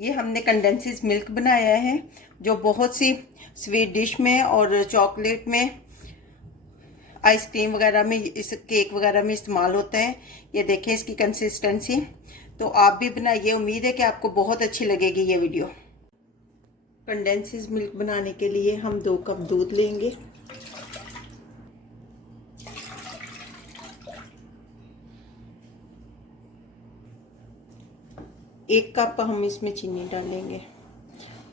ये हमने condenses milk बनाया है जो बहुत सी स्वीट डिश में और चॉकलेट में, आइसक्रीम वगैरह में, इस केक वगैरह में इस्तेमाल होता है। ये देखें इसकी कंसिस्टेंसी। तो आप भी बनाइए, उम्मीद है कि आपको बहुत अच्छी लगेगी ये वीडियो। कंडेंसेस मिल्क बनाने के लिए हम 2 कप दूध लेंगे। एक कप हम इसमें चीनी डालेंगे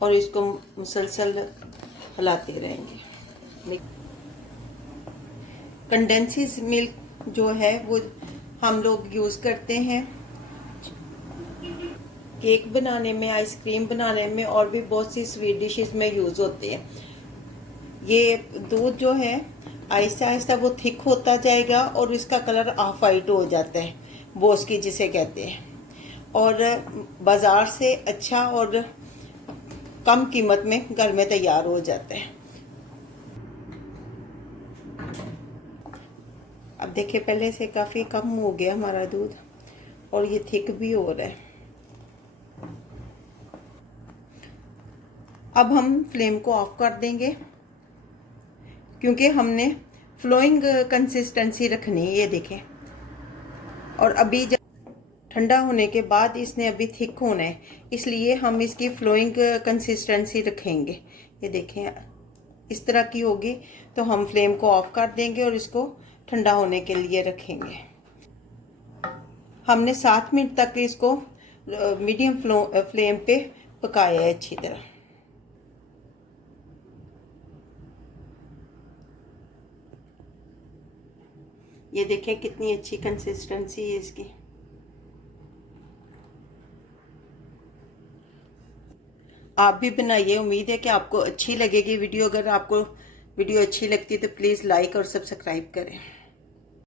और इसको मुसलसल हिलाते रहेंगे। कंडेंसेस मिल्क जो है वो हम लोग यूज़ करते हैं केक बनाने में, आइसक्रीम बनाने में और भी बहुत सी स्वीट डिशेस में यूज़ होते हैं। ये दूध जो है आहिस्ता आहिस्ता वो थिक होता जाएगा और इसका कलर ऑफ वाइट हो जाता है, बोस की जिसे कहते हैं, और बाज़ार से अच्छा और कम कीमत में घर में तैयार हो जाता है। अब देखिए पहले से काफ़ी कम हो गया हमारा दूध और ये थिक भी हो रहा है। अब हम फ्लेम को ऑफ कर देंगे क्योंकि हमने फ्लोइंग कंसिस्टेंसी रखनी है। ये देखें, और अभी जब ठंडा होने के बाद इसने अभी थिक होना है, इसलिए हम इसकी फ्लोइंग कंसिस्टेंसी रखेंगे। ये देखें इस तरह की होगी तो हम फ्लेम को ऑफ कर देंगे और इसको ठंडा होने के लिए रखेंगे। हमने 7 मिनट तक इसको मीडियम फ्लेम पे पकाया है अच्छी तरह। ये देखें कितनी अच्छी कंसिस्टेंसी है इसकी। आप भी बनाइए, उम्मीद है कि आपको अच्छी लगेगी वीडियो। अगर आपको वीडियो अच्छी लगती है तो प्लीज़ लाइक और सब्सक्राइब करें।